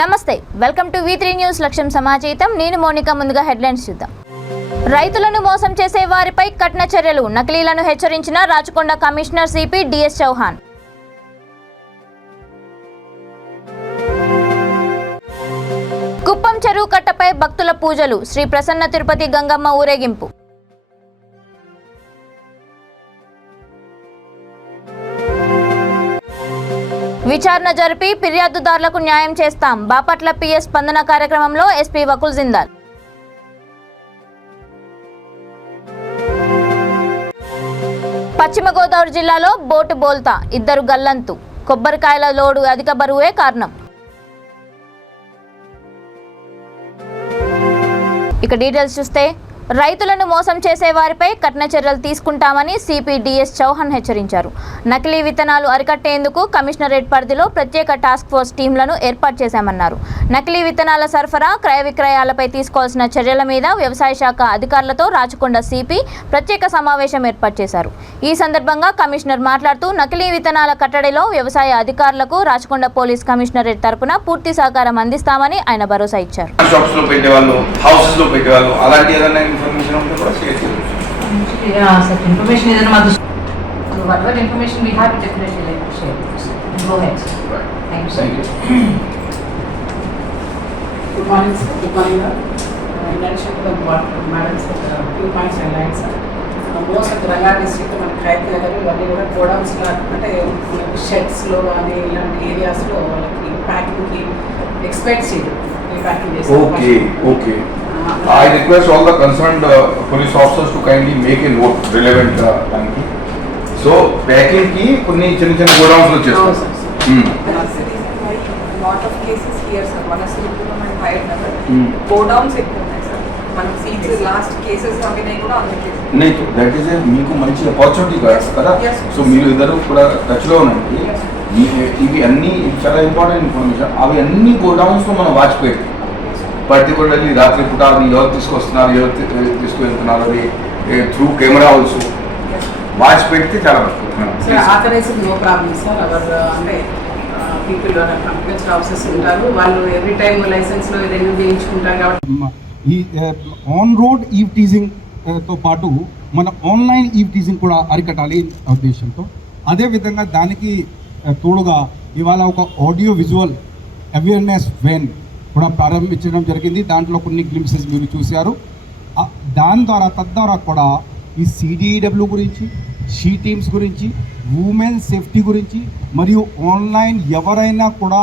నమస్తే, welcome to V3 news లక్ష్యం సమాచారం. నేను మోనికా. ముందుగా హెడ్లైన్స్ చూద్దాం. రైతులను మోసం చేసే వారిపై కఠిన చర్యలు, నకిలీలను హెచ్చరించిన Rachakonda commissioner CP DS Chauhan. Kuppam చెరువు కట్టపై భక్తుల పూజలు, శ్రీ ప్రసన్న తిరుపతి గంగమ్మ ఊరేగింపు. విచారణ జరిపి ఫిర్యాదుదారులకు న్యాయం చేస్తాం. బాపట్ల పిఎస్ స్పందన కార్యక్రమంలో ఎస్పీ వకుల్ జిందాల్. పశ్చిమ గోదావరి జిల్లాలో బోటు బోల్తా, 2 గల్లంతు. కొబ్బరికాయల లోడు అధిక బరువే కారణం. ఇక డీటెయిల్స్ చూస్తే, రైతులను మోసం చేసే వారిపై కఠిన చర్యలు తీసుకుంటామని సిపి డిఎస్ చౌహాన్ హెచ్చరించారు. నకిలీ విత్తనాలు అరికట్టేందుకు కమిషనరేట్ పరిధిలో ప్రత్యేక టాస్క్ ఫోర్స్ టీంలను ఏర్పాటు చేశామన్నారు. నకిలీ విత్తనాల సరఫరా, క్రయ విక్రయాలపై తీసుకోవాల్సిన చర్యల మీద వ్యవసాయ శాఖ అధికారులతో రాచకొండ సిపి ప్రత్యేక సమావేశం ఏర్పాటు చేశారు. ఈ సందర్భంగా కమిషనర్ మాట్లాడుతూ, నకిలీ విత్తనాల కట్టడిలో వ్యవసాయ అధికారులకు రాచకొండ పోలీస్ కమిషనరేట్ తరపున పూర్తి సహకారం అందిస్తామని ఆయన భరోసా ఇచ్చారు. information on the process. Yeah, such information is another. So whatever information we have, definitely like to share. Go ahead. Right. Thank you. Thank you. Good morning, sir. Good morning, sir. In addition to the madam, sir, few points I like, sir. Most of the Ranga district, మన ఖైతీ నగర్ ఇవన్నీ కూడా గోడౌన్స్లో అంటే షెడ్స్లో అని ఇలాంటి ఏరియాస్లో వాళ్ళకి ప్యాకింగ్కి expect చేయడం packing చేస్తారు. Okay. I request all the concerned police officers to kindly make a note relevant దానికి. So packing కి కొన్ని చిన్న గోడౌన్స్ వచ్చేస్తాయి. Lot of cases here, sir. Manasirippuram and Hyderabad. Godowns ఎక్కువ ఉన్నాయి, sir. మనం సీట్స్ లాస్ట్ కేసెస్ అవినాయి కూడా అందుకే. नहीं तो that is a మీకు మంచి ఆపర్చునిటీ కదా. సో మీరు ఇద్దరు కూడా టచ్ లో ఉండండి. ఇవి అన్ని చాలా ఇంపార్టెంట్ ఇన్ఫర్మేషన్. అవి అన్ని గోడౌన్స్ లో మనం వాచ్ పెట్టి పర్టికులర్లీ రాత్రి పూట అది ఎవరు తీసుకొస్తున్నారు, ఎవరు తీసుకువెళ్తున్నారు, అది త్రూ కెమెరా ఆల్సో వాచ్ పెడితే చాలా authorized no problem sir. Our అంటే పీపుల్ అగ్రికల్చర్ ఆఫీసర్స్ ఉంటారు, వాళ్ళు ఎవ్రీ టైమ్ లైసెన్స్ లో రెన్యూ చేయించుకుంటారు కాబట్టి ఈ ఆన్ రోడ్ ఈవ్ టీజింగ్ తో పాటు మన ఆన్లైన్ ఈవ్ టీజింగ్ కూడా అరికట్టాలి ఉద్దేశంతో. అదేవిధంగా దానికి తోడుగా ఇవాళ ఒక ఆడియో విజువల్ అవేర్నెస్ వ్యాన్ కూడా ప్రారంభించడం జరిగింది. దాంట్లో కొన్ని గ్లింప్సెస్ మీరు చూశారు. తద్వారా కూడా ఈ CDW గురించి, షీ టీమ్స్ గురించి, ఉమెన్ సేఫ్టీ గురించి మరియు ఆన్లైన్ ఎవరైనా కూడా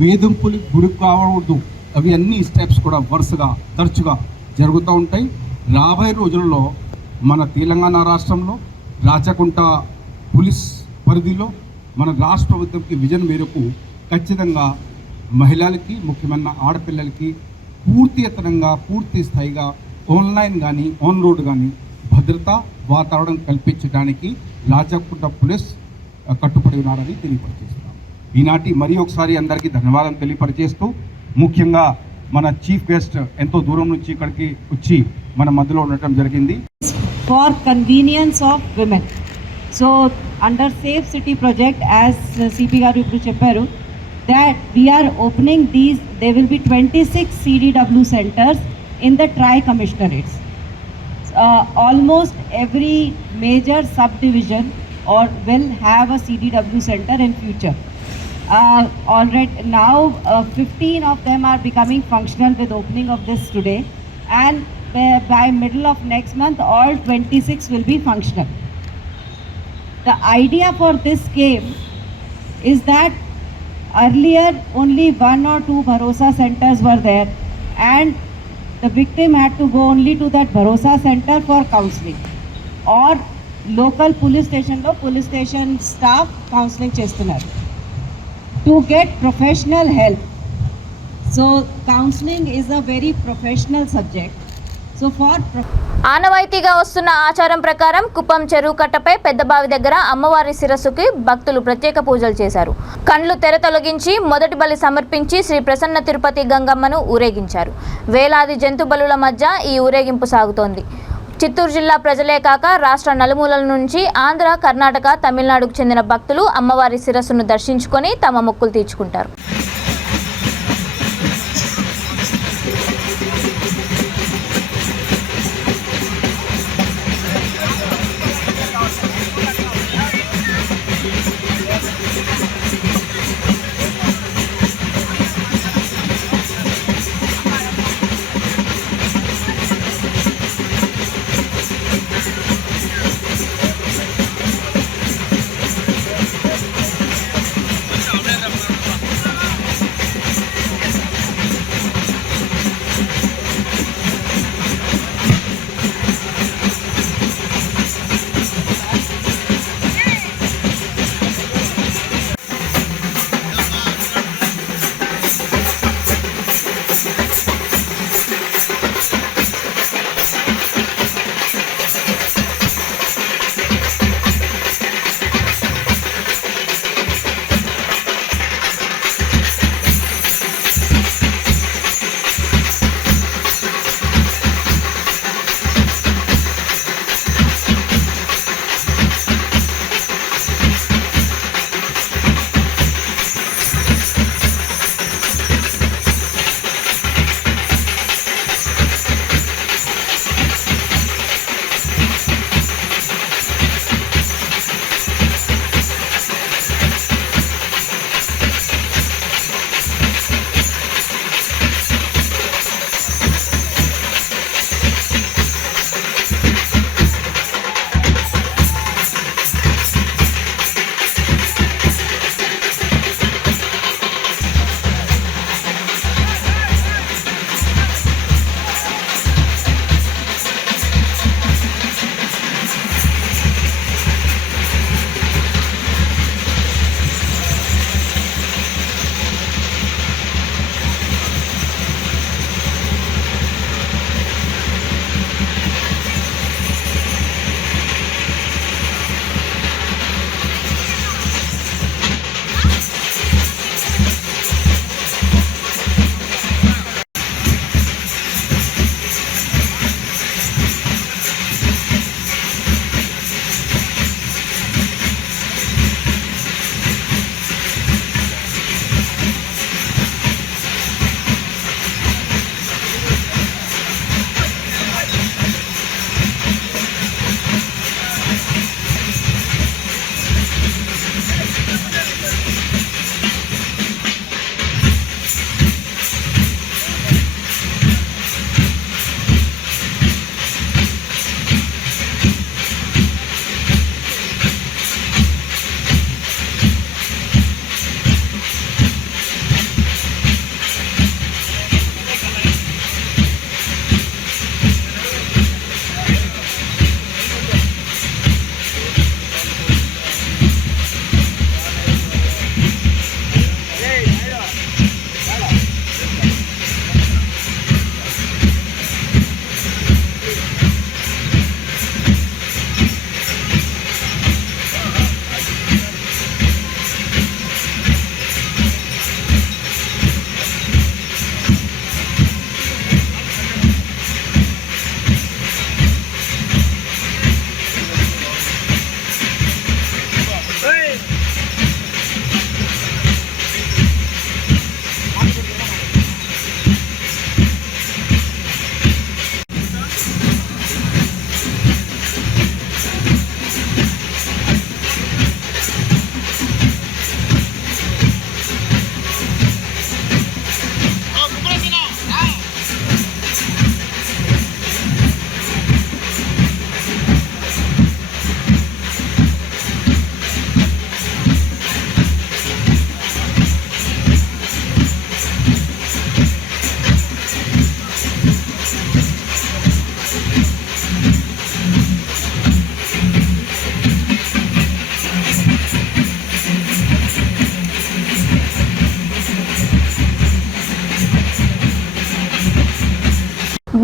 వేధింపులకు గురి కావద్దు, అవి అన్ని స్టెప్స్ కూడా వరుసగా తరచుగా జరుగుతూ ఉంటాయి. రాబోయే రోజుల్లో మన తెలంగాణ రాష్ట్రంలో రాచకొండ పోలీస్ పరిధిలో మన రాష్ట్ర ప్రభుత్వంకి విజన్ మేరకు ఖచ్చితంగా మహిళలకి, ముఖ్యమైన ఆడపిల్లలకి పూర్తి స్థాయిగా ఆన్లైన్ కానీ ఆన్ రోడ్ కానీ భద్రతా వాతావరణం కల్పించడానికి రాచకొండ పోలీస్ కట్టుబడి ఉన్నారని తెలియపరిచేస్తున్నాం. ఈనాటి మరి ఒకసారి అందరికీ ధన్యవాదాలు తెలియపరిచేస్తూ, ముఖ్యంగా మన చీఫ్ గెస్ట్ ఎంతో దూరం నుంచి ఇక్కడికి వచ్చి మన మధ్యలో ఉండటం జరిగింది. For convenience of women. So under safe city project, as CP గారు ఇప్పుడు చెప్పారు, that we are opening these, there will be 26 CDW centers in the tri-commissionerates. Almost every major subdivision or will have a CDW center in future. Already now 15 of them are becoming functional with opening of this today, and by middle of next month all 26 will be functional. The idea for this scheme is that earlier only 1 or 2 Bharosa centers were there, and the victim had to go only to that Bharosa center for counseling, or local police station staff counseling chestunaru to get professional help. So counseling is a very professional subject. So for ఆనవాయితీగా వస్తున్న ఆచారం ప్రకారం కుప్పం చెరువు కట్టపై పెద్దబావి దగ్గర అమ్మవారి శిరస్సుకి భక్తులు ప్రత్యేక పూజలు చేశారు. కండ్లు తెర తొలగించి మొదటి బలి సమర్పించి శ్రీ ప్రసన్న తిరుపతి గంగమ్మను ఊరేగించారు. వేలాది జంతు బలుల మధ్య ఈ ఊరేగింపు సాగుతోంది. చిత్తూరు జిల్లా ప్రజలే కాక రాష్ట్ర నలుమూలల నుంచి ఆంధ్ర, కర్ణాటక, తమిళనాడుకు చెందిన భక్తులు అమ్మవారి శిరస్సును దర్శించుకొని తమ మొక్కులు తీర్చుకుంటారు.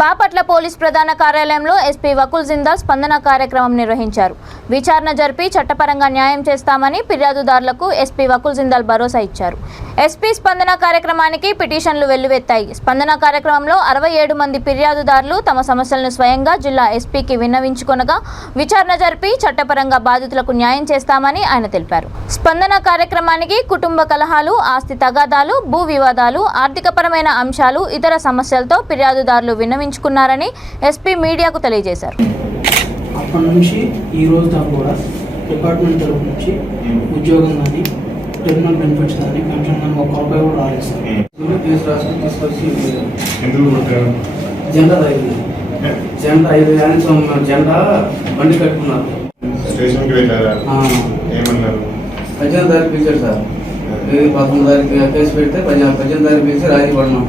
బాపట్ల పోలీస్ ప్రధాన కార్యాలయంలో ఎస్పీ వకుల్ జిందాల్ స్పందన కార్యక్రమం నిర్వహించారు. విచారణ జరిపి చట్టపరంగా న్యాయం చేస్తామని ఫిర్యాదుదారులకు ఎస్పీ వకుల్ జిందాల్ భరోసా ఇచ్చారు. ఎస్పీ స్పందన కార్యక్రమానికి పిటిషన్లు వెల్లువెత్తాయి. స్పందన కార్యక్రమంలో 67 మంది ఫిర్యాదుదారులు తమ సమస్యలను స్వయంగా జిల్లా ఎస్పీకి విన్నవించుకొనగా విచారణ జరిపి చట్టపరంగా బాధితులకు న్యాయం చేస్తామని ఆయన తెలిపారు. స్పందన కార్యక్రమానికి కుటుంబ కలహాలు, ఆస్తి తగాదాలు, భూ వివాదాలు, ఆర్థికపరమైన అంశాలు, ఇతర సమస్యలతో ఫిర్యాదుదారులు విన్నవించుకున్నారని ఎస్పీ మీడియాకు తెలియజేశారు. అప్పటి నుంచి ఈ రోజు దాకా కూడా డిపార్ట్మెంట్ తరఫు నుంచి ఉద్యోగం కానీ టెర్మినల్ బెనిఫిట్స్ కానీ పెన్షన్ కానీ ఒక రూపాయి కూడా రాలేదు సార్. కేసు రాసుకుని తీసుకొచ్చి జెండా జెండా బండి కట్టుకున్నారు. స్టేషన్కి వెళ్ళారా? ఏమన్నారు? 18 తారీఖు పిలిచారు సార్. 19 తారీఖు కేసు పెడితే 18 తారీఖు పిలిచి రాజీ పడినాం.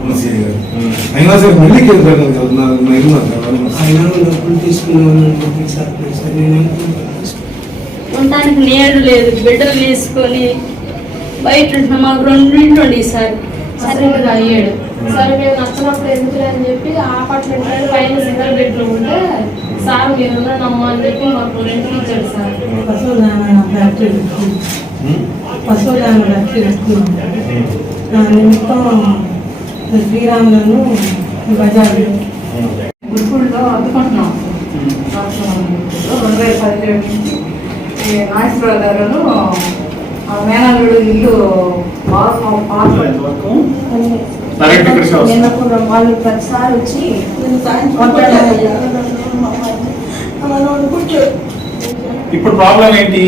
అయినా సార్ మళ్ళీ కేసు పెట్టాలి కదా, అయినా డబ్బులు తీసుకున్నాను సార్. ఉండటానికి నీళ్ళు లేదు, బిడ్డలు వేసుకొని బయట ఉంటున్నాం. మాకు 2 ఇంట్లో సార్ సరిగ్గా అయ్యాడు. సరే మేము నచ్చినప్పుడు ఎందుకు అని చెప్పి అపార్ట్మెంట్ పైన సింగల్ బెడ్రూమ్ ఉంటే సార్ మీరు నమ్మ అని చెప్పి మాకు రెంట్కి ఇచ్చాడు సార్. పశువుల నిమిత్తం శ్రీరాములను బజార్లు గురుకుల్లో అద్దుకుంటున్నాం. 2017 నుంచి నాగేశ్వరరావు గారు మేనల్లుడు ఇల్లు వాళ్ళు ప్రతిసారి వచ్చి ఇప్పుడు ప్రాబ్లం ఏంటి?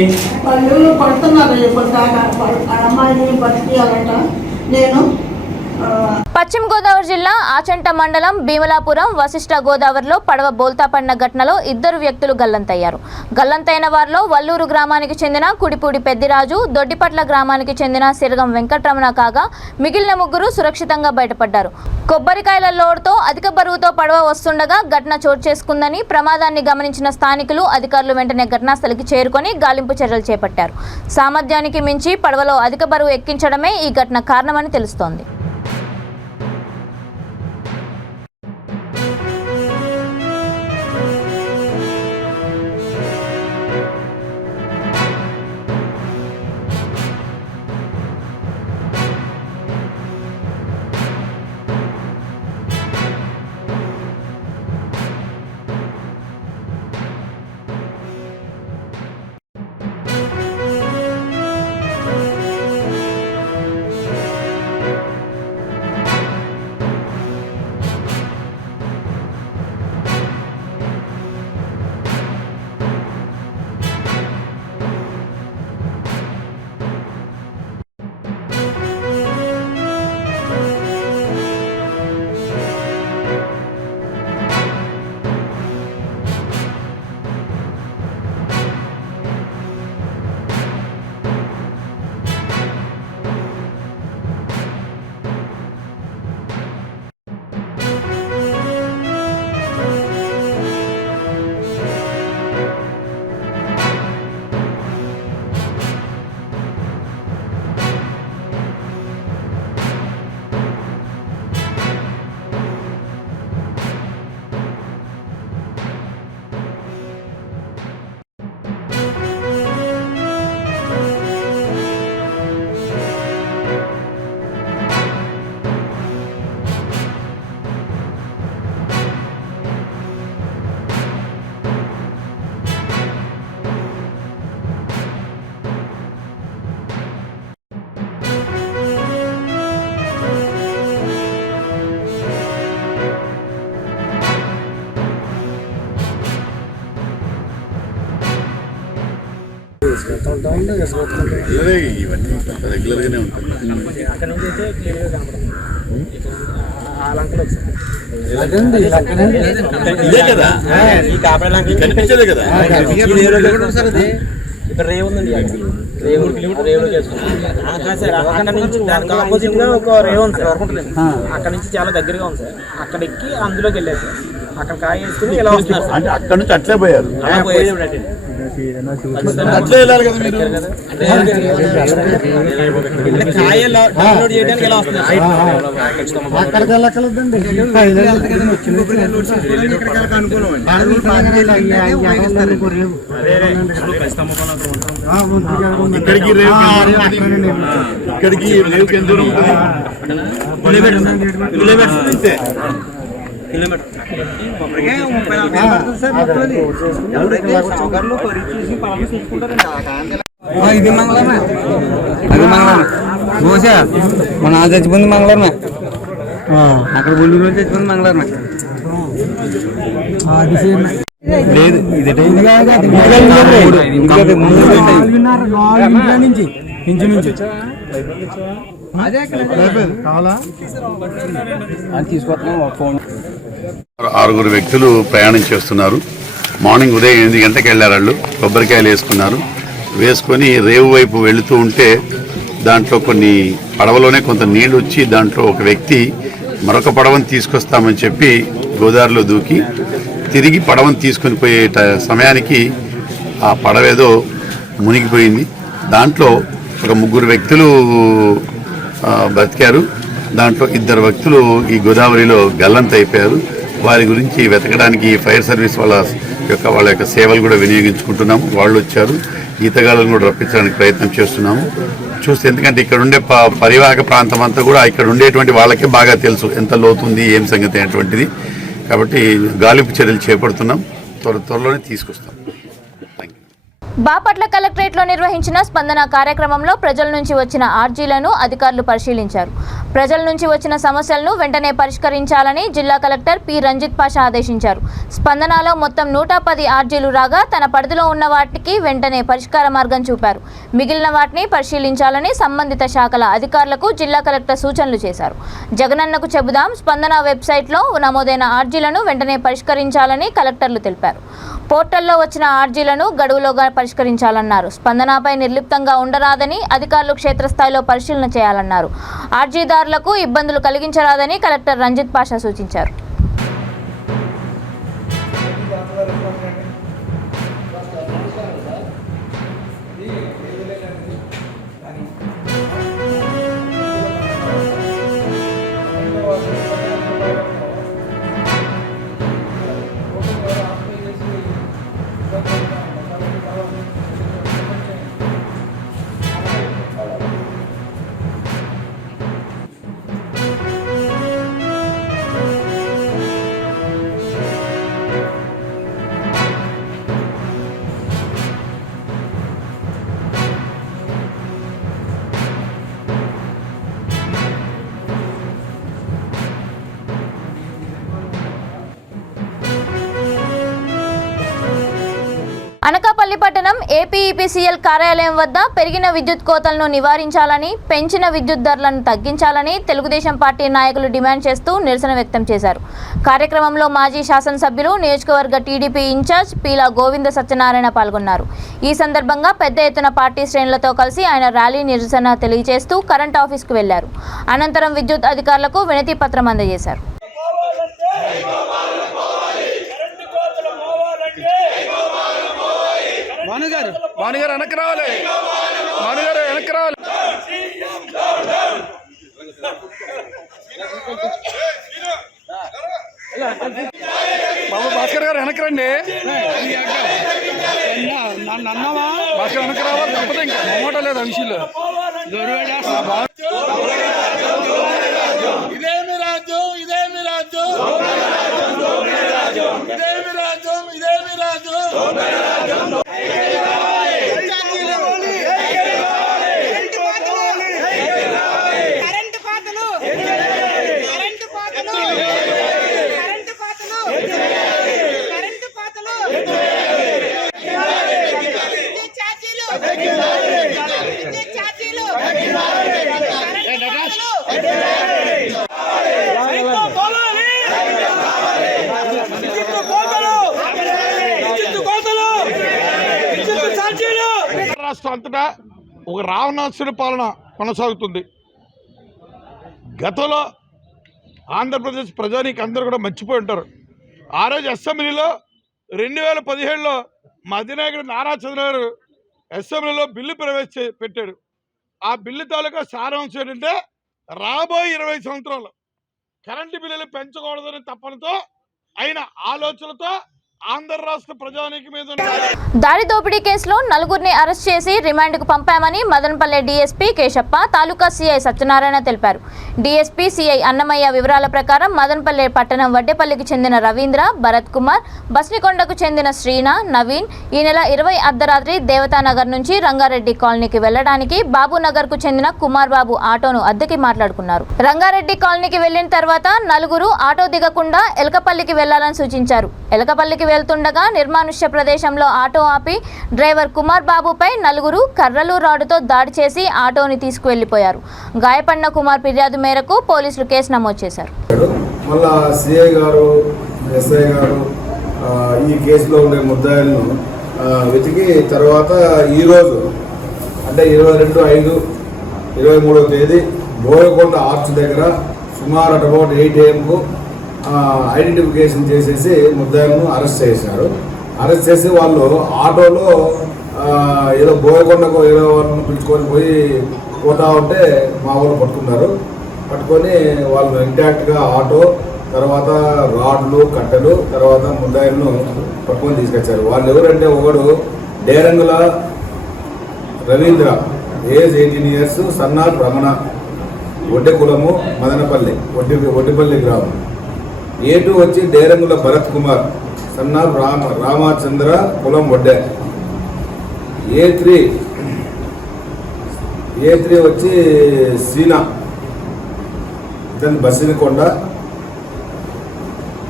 వాళ్ళు పడుతున్నారు. దాకా అమ్మాయిని బతికియాలంట. నేను పశ్చిమ గోదావరి జిల్లా ఆచంట మండలం భీమలాపురం వశిష్ఠ గోదావరిలో పడవ బోల్తా పడిన ఘటనలో 2 వ్యక్తులు గల్లంతయ్యారు. గల్లంతైన వారిలో వల్లూరు గ్రామానికి చెందిన కుడిపూడి పెద్దిరాజు, దొడ్డిపట్ల గ్రామానికి చెందిన సిరగం వెంకటరమణ కాగా మిగిలిన 3 సురక్షితంగా బయటపడ్డారు. కొబ్బరికాయల లోడ్తో అధిక బరువుతో పడవ వస్తుండగా ఘటన చోటు చేసుకుందని ప్రమాదాన్ని గమనించిన స్థానికులు, అధికారులు వెంటనే ఘటనాస్థలికి చేరుకొని గాలింపు చర్యలు చేపట్టారు. సామర్థ్యానికి మించి పడవలో అధిక బరువు ఎక్కించడమే ఈ ఘటన కారణమని తెలుస్తోంది. ఇవన్నీ రెగ్యులర్గానే ఉంటాయి. ఇదే కదా కనిపించేదే కదా. ఇక్కడ రేవు ఉందండి, రేవులో చేసుకుంటాం. దానికి ఆపోజిట్ గా ఒక రేవు ఉంది సార్. అక్కడ నుంచి చాలా దగ్గరగా ఉంది సార్. అక్కడ ఎక్కి అందులోకి వెళ్ళారు సార్. అక్కడ కాయ వేసుకుని ఇలా వస్తున్నారు. అంటే అక్కడ నుంచి అట్లే పోయారు. ఇక్కడికి రేవుకి ఎంత దూరం అంతే ఇది మంగళమే అది మంగళమే బహుశా మన చచ్చిపోయింది మంగళమే అక్కడ బుల్లి రోజు చచ్చిపోయింది మంగళమే లేదు ఇది నుంచి ఇంచుమించు ఆరుగురు వ్యక్తులు ప్రయాణం చేస్తున్నారు. మార్నింగ్ ఉదయం 8 గంటలకు వెళ్ళారు. వాళ్ళు కొబ్బరికాయలు వేసుకొని రేవు వైపు వెళుతూ ఉంటే దాంట్లో కొన్ని పడవలోనే కొంత నీళ్లు వచ్చి దాంట్లో ఒక వ్యక్తి మరొక పడవను తీసుకొస్తామని చెప్పి గోదావరిలో దూకి తిరిగి పడవను తీసుకొని పోయే సమయానికి ఆ పడవేదో మునిగిపోయింది. దాంట్లో ఒక 3 వ్యక్తులు బ్రతికారు. దాంట్లో 2 వ్యక్తులు ఈ గోదావరిలో గల్లంత అయిపోయారు. వారి గురించి వెతకడానికి ఫైర్ సర్వీస్ వాళ్ళ యొక్క సేవలు కూడా వినియోగించుకుంటున్నాము. వాళ్ళు వచ్చారు. ఈతగాళ్ళను కూడా రప్పించడానికి ప్రయత్నం చేస్తున్నాము. చూస్తే ఎందుకంటే ఇక్కడ ఉండే పరివాహక ప్రాంతం అంతా కూడా ఇక్కడ ఉండేటువంటి వాళ్ళకే బాగా తెలుసు ఎంత లోతుంది ఏం సంగతి అనేటువంటిది. కాబట్టి గాలింపు చర్యలు చేపడుతున్నాం. త్వరలోనే తీసుకొస్తాం. బాపట్ల కలెక్టరేట్లో నిర్వహించిన స్పందన కార్యక్రమంలో ప్రజల నుంచి వచ్చిన ఆర్జీలను అధికారులు పరిశీలించారు. ప్రజల నుంచి వచ్చిన సమస్యలను వెంటనే పరిష్కరించాలని జిల్లా కలెక్టర్ పి రంజిత్ పాషా ఆదేశించారు. స్పందనలో మొత్తం 110 ఆర్జీలు రాగా తన పరిధిలో ఉన్న వాటికి వెంటనే పరిష్కార మార్గం చూపారు. మిగిలిన వాటిని పరిశీలించాలని సంబంధిత శాఖల అధికారులకు జిల్లా కలెక్టర్ సూచనలు చేశారు. జగనన్నకు చెబుదాం స్పందన వెబ్సైట్లో నమోదైన ఆర్జీలను వెంటనే పరిష్కరించాలని కలెక్టర్లు తెలిపారు. పోర్టల్లో వచ్చిన ఆర్జీలను గడువులోగా పరిష్కరించాలన్నారు. స్పందనపై నిర్లిప్తంగా ఉండరాదని అధికారులు క్షేత్రస్థాయిలో పరిశీలన చేయాలన్నారు. ఆర్జీదారులకు ఇబ్బందులు కలిగించరాదని కలెక్టర్ రంజిత్ పాషా సూచించారు. అనకాపల్లి పట్టణం ఏపీఈపీసీఎల్ కార్యాలయం వద్ద పెరిగిన విద్యుత్ కోతలను నివారించాలని, పెంచిన విద్యుత్ ధరలను తగ్గించాలని తెలుగుదేశం పార్టీ నాయకులు డిమాండ్ చేస్తూ నిరసన వ్యక్తం చేశారు. కార్యక్రమంలో మాజీ శాసనసభ్యులు, నియోజకవర్గ టీడీపీ ఇన్ఛార్జ్ పీలా గోవింద సత్యనారాయణ పాల్గొన్నారు. ఈ సందర్భంగా పెద్ద ఎత్తున పార్టీ శ్రేణులతో కలిసి ఆయన ర్యాలీ నిరసన తెలియజేస్తూ కరెంట్ ఆఫీస్కు వెళ్లారు. అనంతరం విద్యుత్ అధికారులకు వినతి పత్రం అందజేశారు. భానుగారు వెనక్కి రావాలి. భానుగారు వెనక్కి రావాలి. బాబు భాస్కర్ గారు వెనక్కి రండి. భాస్కర్ వెనక్కి రావాలి. తప్పదు ఇంకా మొమ్మట లేదు ఆ విషయంలో. ఇదేమి రాజ్యం, ఇదేమి రాజ్యం, ఇదేమి రాజ్యం, ఇదేమి రాజ్యం. రాష్ట్రం అంతటా ఒక రావణాసుడి పాలన కొనసాగుతుంది. గతంలో ఆంధ్రప్రదేశ్ ప్రజానికి అందరూ కూడా మర్చిపోయి ఉంటారు. ఆ రోజు అసెంబ్లీలో 2017లో మా అధినాయకుడు నారా చంద్రబాబు అసెంబ్లీలో బిల్లు పెట్టాడు. ఆ బిల్లు తాలూకా సారాంశం ఏంటంటే రాబోయే 20 సంవత్సరాలు కరెంటు బిల్లులు పెంచకూడదని తప్పనతో అయిన ఆలోచనతో ఆంధ్ర రాష్ట్ర ప్రజానికి మీద దాడి దోపిడీ కేసులో నలుగురిని అరెస్ట్ చేసి రిమాండ్కు పంపామని మదనపల్లె డీఎస్పీ కేశప్ప, తాలూకా సీఐ సత్యనారాయణ తెలిపారు. డీఎస్పీ సీఐ అన్నమయ్య వివరాల ప్రకారం మదనపల్లె పట్టణం వడ్డేపల్లికి చెందిన రవీంద్ర, భరత్ కుమార్, బస్నికొండకు చెందిన శ్రీన, నవీన్ ఈ నెల 20 అర్ధరాత్రి దేవతానగర్ నుంచి రంగారెడ్డి కాలనీకి వెళ్లడానికి బాబునగర్కు చెందిన కుమార్ బాబు ఆటోను అద్దెకి మాట్లాడుకున్నారు. రంగారెడ్డి కాలనీకి వెళ్లిన తర్వాత నలుగురు ఆటో దిగకుండా ఎలకపల్లికి వెళ్లాలని సూచించారు. ఎలకపల్లికి వెళ్తుండగా నిర్మానుష్య ప్రదేశంలో ఆటో ఆపి డ్రైవర్ కుమార్ బాబుపై నలుగురు కర్రలు, రాడుతో దాడి చేసి ఆటోని తీసుకువెళ్లిపోయారు. గాయపడిన కుమార్ ఫిర్యాదు మేరకు పోలీసులు కేసు నమోదు చేశారు. మళ్ళా సిఐ గారు, ఎస్ఐ గారు ఈ కేసులో ఉండే ముద్దాయిలను వెతికి తర్వాత ఈరోజు అంటే 22/5/23వ తేదీ బోయకొండ ఆర్చ్ దగ్గర సుమారు అబౌట్ 8 AM ఐడెంటిఫికేషన్ చేసేసి ముద్దాయిలను అరెస్ట్ చేశారు. అరెస్ట్ చేసి వాళ్ళు ఆటోలో ఏదో బోయకొండకు ఏదో వాళ్ళని పిలుచుకొని పోయి పోతా ఉంటే మా వాళ్ళు పట్టుకున్నారు. పట్టుకొని వాళ్ళు ఇంటాక్ట్గా ఆటో, తర్వాత రాడ్లు, కట్టెలు, తర్వాత ముద్దాయిలను పట్టుకొని తీసుకొచ్చారు. వాళ్ళు ఎవరంటే ఒకడు డేరంగుల రవీంద్ర, ఏజ్ 18 years, సన్నార్ రమణ, ఒడ్డె కులము మదనపల్లి, ఒడ్డిపల్లి గ్రామం. A2 వచ్చి డేరంగుల భరత్ కుమార్, సన్నార్ రామచంద్ర, కులం ఒడ్డె. A3 వచ్చి సీనా, ఇతను బస్సినికొండ.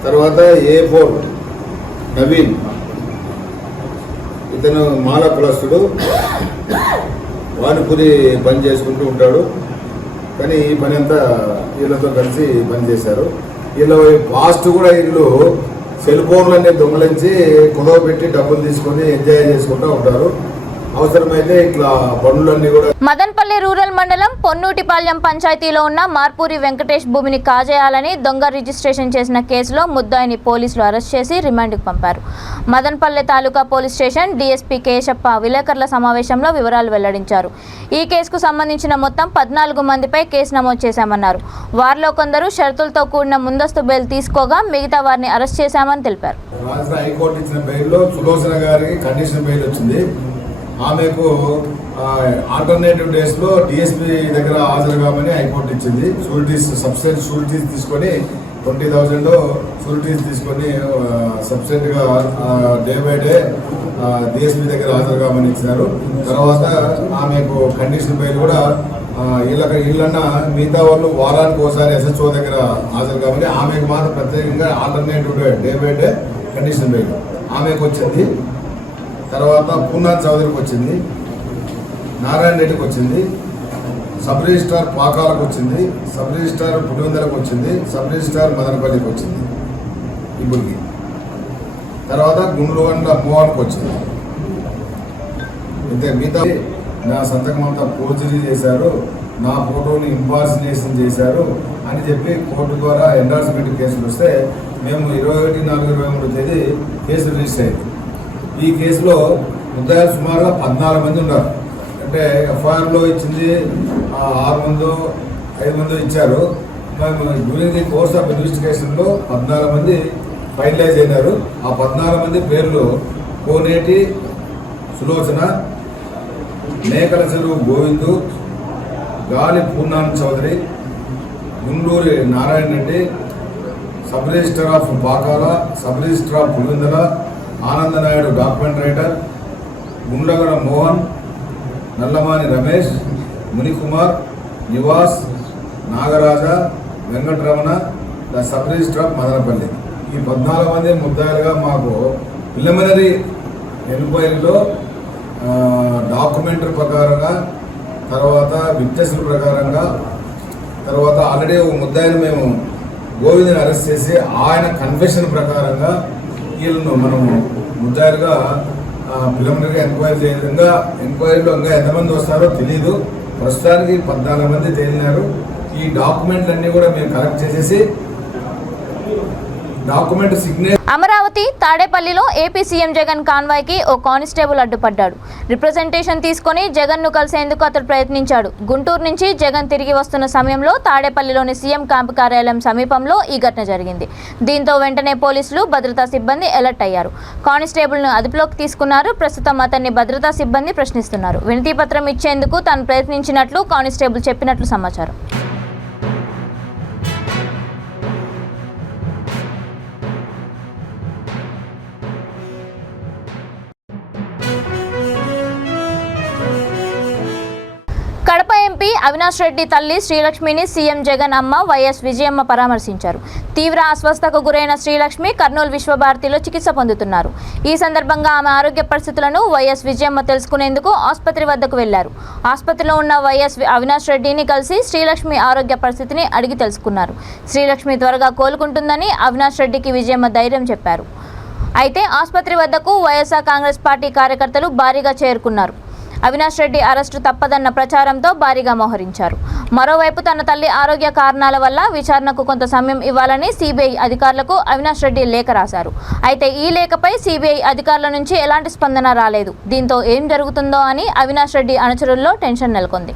తర్వాత A4 నవీన్, ఇతను మాల కులస్తుడు, వానిపురి పని చేసుకుంటూ ఉంటాడు. కానీ ఈ పని అంతా వీళ్ళతో కలిసి పనిచేశారు. వీళ్ళ పాస్ట్ కూడా వీళ్ళు సెల్ ఫోన్లన్నీ దొంగలించి కుదవ పెట్టి డబ్బులు తీసుకొని ఎంజాయ్ చేసుకుంటూ ఉంటారు. అవసరమైతే ఇట్లా పనులన్నీ కూడా. మదనపల్లి రూరల్ మండలం పొన్నూటిపాళ్యం పంచాయతీలో ఉన్న మార్పూరి వెంకటేష్ భూమిని కాజేయాలని దొంగ రిజిస్ట్రేషన్ చేసిన కేసులో ముద్దాయిని పోలీసులు అరెస్ట్ చేసి రిమాండ్కు పంపారు. మదనపల్లె తాలూకా పోలీస్ స్టేషన్ డీఎస్పీ కేశప్ప విలేకరుల సమావేశంలో వివరాలు వెల్లడించారు. ఈ కేసుకు సంబంధించిన మొత్తం 14 మందిపై కేసు నమోదు చేశామన్నారు. వారిలో కొందరు షరతులతో కూడిన ముందస్తు బెయిల్ తీసుకోగా మిగతా వారిని అరెస్ట్ చేశామని తెలిపారు. హైకోర్టు ఇచ్చిన బెయిల్లో సులోచన గారికి కండిషన్ బెయిల్ వచ్చింది. ఆమెకు ఆల్టర్నేటివ్ డేస్లో డిఎస్పీ దగ్గర హాజరు కామని హైకోర్టు ఇచ్చింది. షూరిటీస్, సబ్సిడెంట్ షూరిటీస్ తీసుకొని 20,000 షూరిటీస్ తీసుకొని సబ్సిడెంట్గా డే బై డే డిఎస్పీ దగ్గర హాజరు కామని ఇచ్చినారు. తర్వాత ఆమెకు కండిషన్ బెయిల్ కూడా వీళ్ళన్నా మిగతా వాళ్ళు వారానికి ఒకసారి SHO దగ్గర హాజరు కామని, ఆమెకు మాత్రం ప్రత్యేకంగా alternative day by day condition bail ఆమెకు వచ్చింది. తర్వాత పూర్ణా చౌదరికి వచ్చింది, నారాయణ రెడ్డికి వచ్చింది, సబ్ రిజిస్ట్రార్ పాకాలకు వచ్చింది, సబ్ రిజిస్ట్రార్ పులివెందులకు వచ్చింది, సబ్ రిజిస్ట్రార్ మదనపల్లికి వచ్చింది ఇప్పటికి. తర్వాత గుండ్లగొండ మోహన్కి వచ్చింది. ఇంతే. మిగతా నా సంతకం అంతా ఫోర్జరీ చేశారు, నా ఫోటోని ఇంపర్సనేషన్ చేశారు అని చెప్పి కోర్టు ద్వారా ఎండార్స్మెంట్ కేసులు వస్తే మేము 21/4/23 తేదీ కేసు రిజిస్టర్ అయింది. ఈ కేసులో ముద్దాయిలు సుమారుగా 14 మంది ఉన్నారు. అంటే ఎఫ్ఐఆర్లో ఇచ్చింది 6 మందో 5 మందో ఇచ్చారు. మేము డ్యూరింగ్ ది కోర్స్ ఆఫ్ ఇన్వెస్టిగేషన్లో 14 మంది ఫైనలైజ్ అయినారు. ఆ 14 మంది పేర్లు కోనేటి సులోచన, మేకల Cheruvu Govindu, Gali Purnananda Chowdary, Gunduri Narayana Reddy, sub register of Pakala, sub register of Pulivendula, Anandanaidu document writer, Gundlagada Mohan, Nallamani Ramesh, Munikumar, Nivas, Nagaraja, Venkataramana, the sub register of Madanapalle. ఈ 14 మంది ముద్దాయిలుగా మాకు ప్రిలిమినరీ ఎంక్వైరీలో డాక్యుమెంటరీ ప్రకారంగా, తర్వాత విట్నెస్ల ప్రకారంగా, తర్వాత ఆల్రెడీ ఒక ముద్దాయిని మేము గోవిందని అరెస్ట్ చేసి ఆయన కన్ఫెషన్ ప్రకారంగా వీళ్ళను మనము ముద్దాయిలుగా ప్రిలిమినరీగా ఎంక్వైరీ చేయ విధంగా ఎంక్వైరీలో ఇంకా ఎంతమంది వస్తారో తెలియదు. ప్రస్తుతానికి 14 మంది తేలినారు. ఈ డాక్యుమెంట్లన్నీ కూడా మేము కలెక్ట్ చేసేసి డాక్యుమెంట్ సిగ్నేచర్. అమరావతి తాడేపల్లిలో ఏపీ సీఎం జగన్ కాన్వాయ్కి ఓ కానిస్టేబుల్ అడ్డుపడ్డాడు. రిప్రజెంటేషన్ తీసుకుని జగన్ను కలిసేందుకు అతడు ప్రయత్నించాడు. గుంటూరు నుంచి జగన్ తిరిగి వస్తున్న సమయంలో తాడేపల్లిలోని సీఎం క్యాంపు కార్యాలయం సమీపంలో ఈ ఘటన జరిగింది. దీంతో వెంటనే పోలీసులు భద్రతా సిబ్బంది అలర్ట్ అయ్యారు. కానిస్టేబుల్ను అదుపులోకి తీసుకున్నారు. ప్రస్తుతం అతన్ని భద్రతా సిబ్బంది ప్రశ్నిస్తున్నారు. వినతి పత్రం ఇచ్చేందుకు తాను ప్రయత్నించినట్లు కానిస్టేబుల్ చెప్పినట్లు సమాచారం. కడప ఎంపీ అవినాష్ రెడ్డి తల్లి శ్రీలక్ష్మిని సీఎం జగన్ అమ్మ వైఎస్ విజయమ్మ పరామర్శించారు. తీవ్ర అస్వస్థతకు గురైన శ్రీలక్ష్మి కర్నూలు విశ్వభారతిలో చికిత్స పొందుతున్నారు. ఈ సందర్భంగా ఆమె ఆరోగ్య పరిస్థితులను వైఎస్ విజయమ్మ తెలుసుకునేందుకు ఆసుపత్రి వద్దకు వెళ్లారు. ఆసుపత్రిలో ఉన్న వైఎస్ అవినాష్ రెడ్డిని కలిసి శ్రీలక్ష్మి ఆరోగ్య పరిస్థితిని అడిగి తెలుసుకున్నారు. శ్రీలక్ష్మి త్వరగా కోలుకుంటుందని అవినాష్ రెడ్డికి విజయమ్మ ధైర్యం చెప్పారు. అయితే ఆసుపత్రి వద్దకు వైఎస్ఆర్ కాంగ్రెస్ పార్టీ కార్యకర్తలు భారీగా చేరుకున్నారు. అవినాష్ రెడ్డి అరెస్టు తప్పదన్న ప్రచారంతో భారీగా మోహరించారు. మరోవైపు తన తల్లి ఆరోగ్య కారణాల వల్ల విచారణకు కొంత సమయం ఇవ్వాలని సిబిఐ అధికారులకు అవినాష్ రెడ్డి లేఖ రాశారు. అయితే ఈ లేఖపై సిబిఐ అధికారుల నుంచి ఎలాంటి స్పందన రాలేదు. దీంతో ఏం జరుగుతుందో అని అవినాష్ రెడ్డి అనుచరుల్లో టెన్షన్ నెలకొంది.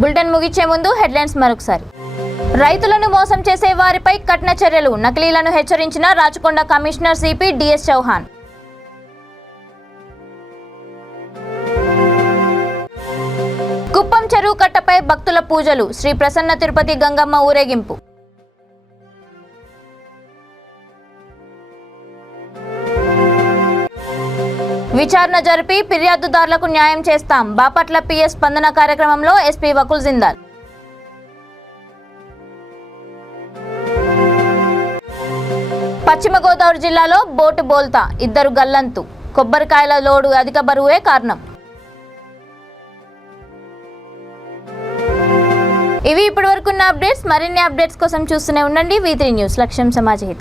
బులెటిన్ ముగించే ముందు హెడ్లైన్స్ మరొకసారి. రైతులను మోసం చేసే వారిపై కఠిన చర్యలు, నకిలీలను హెచ్చరించిన Rachakonda commissioner CP DS Chauhan. Kuppam చెరువు కట్టపై భక్తుల పూజలు, శ్రీ ప్రసన్న తిరుపతి గంగమ్మ ఊరేగింపు. విచారణ జరిపి ఫిర్యాదుదారులకు న్యాయం చేస్తాం, బాపట్ల పిఎస్ స్పందన కార్యక్రమంలో ఎస్పీ వకుల్ జిందాల్. పశ్చిమ గోదావరి జిల్లాలో బోటు బోల్తా, 2 గల్లంతు. కొబ్బరికాయల లోడు అధిక బరువే కారణం. ఇవి ఇప్పటివరకున్న అప్డేట్స్. మరిన్ని అప్డేట్స్ కోసం చూస్తూనే ఉండండి V3 న్యూస్. లక్ష్యం సమాజహిత.